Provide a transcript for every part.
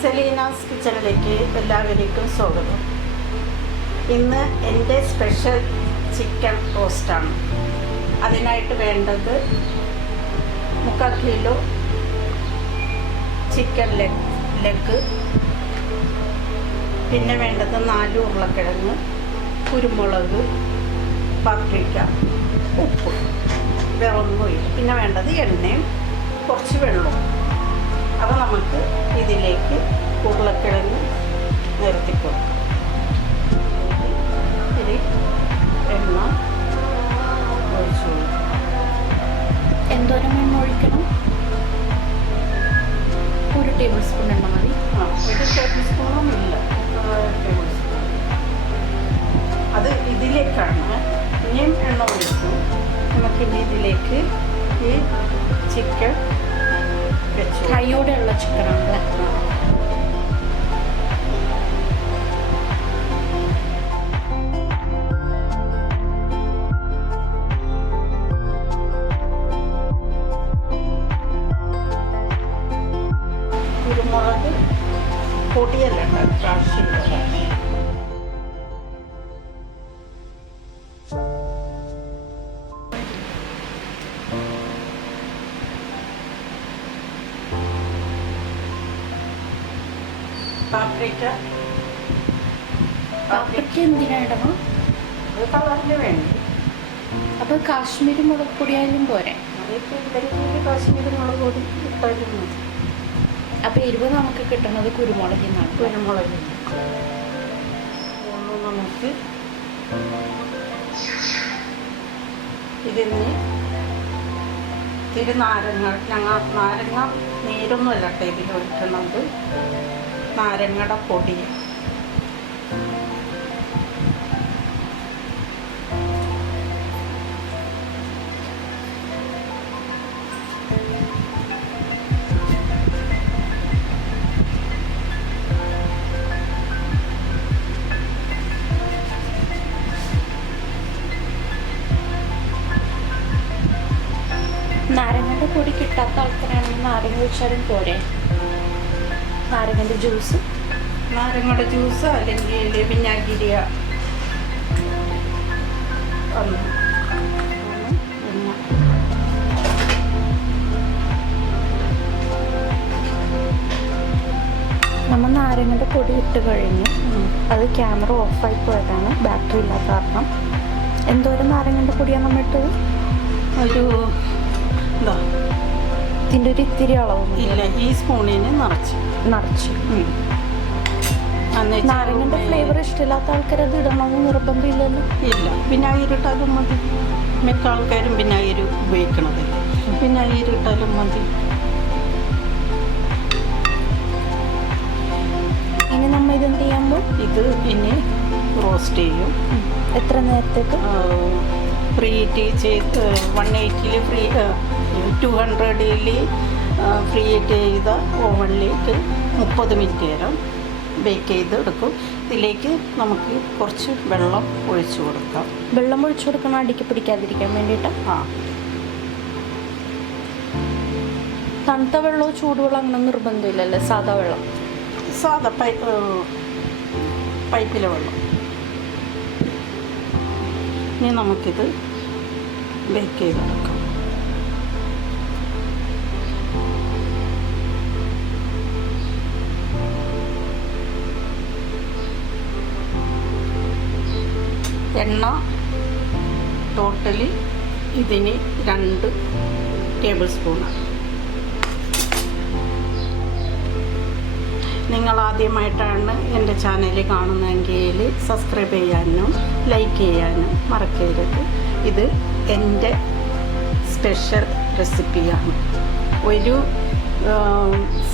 സെലീനാസ് കിച്ചണിലേക്ക് എല്ലാവർക്കും സ്വാഗതം. ഇന്ന് എൻ്റെ സ്പെഷ്യൽ ചിക്കൻ റോസ്റ്റാണ്. അതിനായിട്ട് വേണ്ടത് 3/4 കിലോ ചിക്കൻ ലെഗ്, പിന്നെ വേണ്ടത് 4 ഉരുളക്കിഴങ്ങ്, കുരുമുളക്, പാപ്രിക്ക, ഉപ്പ്, വേറെ ഒന്നുമില്ല. പിന്നെ വേണ്ടത് എണ്ണയും കുറച്ച് വെള്ളവും. അപ്പോൾ നമുക്ക് ഇതിലേക്ക് ഉരുളക്കിഴങ്ങ് നിരത്തി കൊടുക്കാം. ഇത്തിരി എണ്ണ ഒഴിച്ചു കൊടുക്കാം. എന്തോരം എണ്ണ ഒഴിക്കണം? 1 ടേബിൾ സ്പൂൺ എണ്ണ മതി. 1 ടേബിൾ സ്പൂണും ഇല്ല, 1 ടേബിൾ സ്പൂൺ. അത് ഇതിലേക്കാണ്. ഇനിയും എണ്ണ ഒഴിക്കും. നമുക്കിനി ഇതിലേക്ക് ഈ ചിക്കൻ വെച്ചു. കൈയോടെയുള്ള ചിക്കനാണല്ലേ? കുരുമുളക് പൊടിയല്ല കാശ്മീരി. പാപ്രിക്ക എന്തിനാ ഇടണം? അത് കളറിന് വേണ്ടി. അപ്പോൾ കാശ്മീരി മുളക് പൊടിയായാലും പോരെ? അതിപ്പോൾ ഇവർക്ക് കാശ്മീരി മുളക് പൊടി ഇട്ടാലും മതി. അപ്പോൾ എരിവ് നമുക്ക് കിട്ടുന്നത് കുരുമുളകിൽ നിന്നാണ്. കുരുമുളക് നമുക്ക് ഇതിന് ഇത്തിരി നാരങ്ങ നീരൊന്നും അല്ല ഇതിൽ ഒഴിക്കുന്നത്, നാരങ്ങയുടെ പൊടി. നാരങ്ങയുടെ പൊടി കിട്ടാത്ത ആൾക്കാരാണെങ്കിൽ നാരങ്ങ ഒഴിച്ചാലും പോരെ? നാരങ്ങയുടെ ജ്യൂസ് അല്ലെങ്കിൽ വിനാഗിരിയ. നമ്മൾ നാരങ്ങയുടെ പൊടി ഇട്ട് കഴിഞ്ഞു. അത് ക്യാമറ ഓഫായി പോയതാണ്, ബാറ്ററി ഇല്ലാത്ത കാരണം. എന്തോരം നാരങ്ങയുടെ പൊടിയാണ് നമ്മൾ ഇട്ടത്? ഇതിൻ്റെ ഒരു ഇത്തിരി അളവ് ഇല്ല, ഈ സ്പൂണിന് നിറച്ച്. നാരങ്ങൻ്റെ ഫ്ലേവർ ഇഷ്ടമില്ലാത്ത ആൾക്കാരത് ഇടണമെന്ന് നിർബന്ധമില്ലല്ലോ. ഇല്ല, വിനാഗിരി ഇട്ടാലും മതി. മിക്ക ആൾക്കാരും വിനാഗിരി ഉപയോഗിക്കണതില്ല. വിനാഗിരി ഇട്ടാലും മതി. ഇനി നമ്മൾ ഇതെന്ത് ചെയ്യുമ്പോൾ ഇത് ഇനി റോസ്റ്റ് ചെയ്യും. എത്ര നേരത്തേക്ക്? പ്രീഹീറ്റ് ചെയ്ത് 180 200 പ്രീഹീറ്റ് ചെയ്ത ഓവനിലേക്ക് 30 മിനിറ്റ് നേരം ബേക്ക് ചെയ്ത് എടുക്കും. ഇതിലേക്ക് നമുക്ക് കുറച്ച് വെള്ളം ഒഴിച്ചു കൊടുക്കാം. വെള്ളം ഒഴിച്ചു കൊടുക്കണം അടിക്ക് പിടിക്കാതിരിക്കാൻ വേണ്ടിയിട്ട്. തണുത്ത വെള്ളമോ ചൂടുവെള്ളം അങ്ങനെ നിർബന്ധമില്ലല്ലേ? സാധാ വെള്ളം, സാധാ പൈപ്പിലെ വെള്ളം. ഇനി നമുക്കിത് ബേക്ക് ചെയ്തെടുക്കാം. എണ്ണ ടോട്ടലി ഇതിന് 2 ടേബിൾ സ്പൂണാണ്. നിങ്ങൾ ആദ്യമായിട്ടാണ് എൻ്റെ ചാനൽ കാണുന്നതെങ്കിൽ സബ്സ്ക്രൈബ് ചെയ്യാനും ലൈക്ക് ചെയ്യാനും മറക്കരുത്. ഇത് എൻ്റെ സ്പെഷ്യൽ റെസിപ്പിയാണ്. ഒരു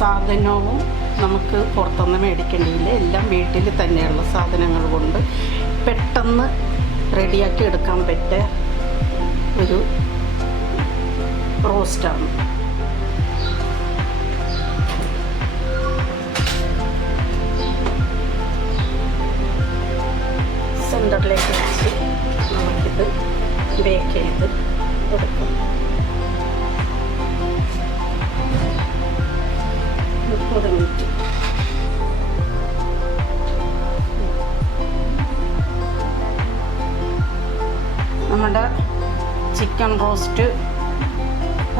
സാധനവും നമുക്ക് പുറത്തുനിന്ന് മേടിക്കേണ്ടിയില്ല. എല്ലാം വീട്ടിൽ തന്നെയുള്ള സാധനങ്ങൾ കൊണ്ട് പെട്ടെന്ന് റെഡിയാക്കി എടുക്കാൻ പറ്റിയ ഒരു റോസ്റ്റാണ്. സെൻറ്ററിലേക്ക് വെച്ച് നമുക്കിത് ബേക്ക് ചെയ്ത് എടുക്കും. 30 മിനിറ്റ് റോസ്റ്റ്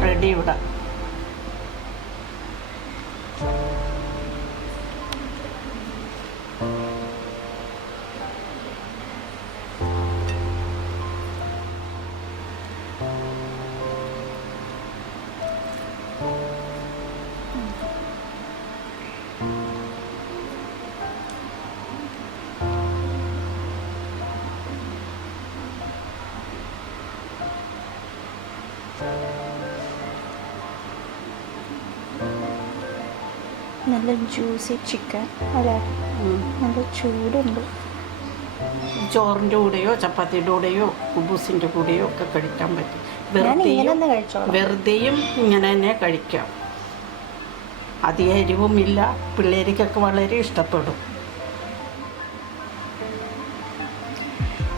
റെഡി ഇവിടെ. നല്ല ജ്യൂസി ചിക്കൻ അല്ലേ? നല്ല ചൂടുണ്ട്. ചോറിൻ്റെ കൂടെയോ ചപ്പാത്തിയുടെ കൂടെയോ കുബൂസിൻ്റെ കൂടെയോ ഒക്കെ കഴിക്കാൻ പറ്റും. വെറുതെയും ഇങ്ങനെ തന്നെ കഴിക്കാം. അധികം എരിവുമില്ല. പിള്ളേർക്കൊക്കെ വളരെ ഇഷ്ടപ്പെടും.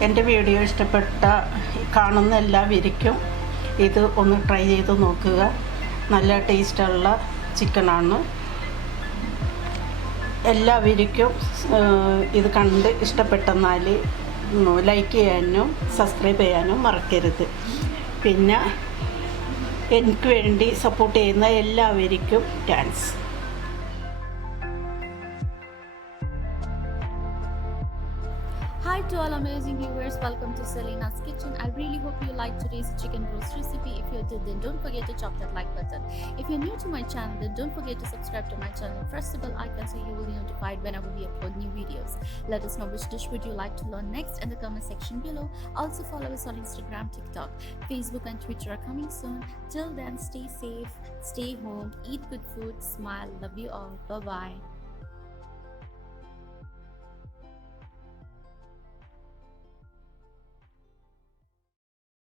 എൻ്റെ വീഡിയോ ഇഷ്ടപ്പെട്ട കാണുന്ന എല്ലാവർക്കും ഇത് ഒന്ന് ട്രൈ ചെയ്ത് നോക്കുക. നല്ല ടേസ്റ്റുള്ള ചിക്കനാണ്. എല്ലാവർക്കും ഇത് കണ്ട് ഇഷ്ടപ്പെട്ടെന്നാൽ ലൈക്ക് ചെയ്യാനും സബ്സ്ക്രൈബ് ചെയ്യാനും മറക്കരുത്. പിന്നെ എനിക്ക് വേണ്ടി സപ്പോർട്ട് ചെയ്യുന്ന എല്ലാവർക്കും thanks. Hi to all amazing viewers, welcome to Selena's Kitchen. I really hope you liked today's chicken roast recipe. If you did, then don't forget to chop that like button. If you're new to my channel, then don't forget to subscribe to my channel. Press the bell icon so you will be notified whenever we upload new videos. Let us know which dish would you like to learn next in the comment section below. Also follow us on Instagram, TikTok, Facebook and Twitter are coming soon. Till then, stay safe, stay home, eat good food, smile. Love you all. Bye-bye.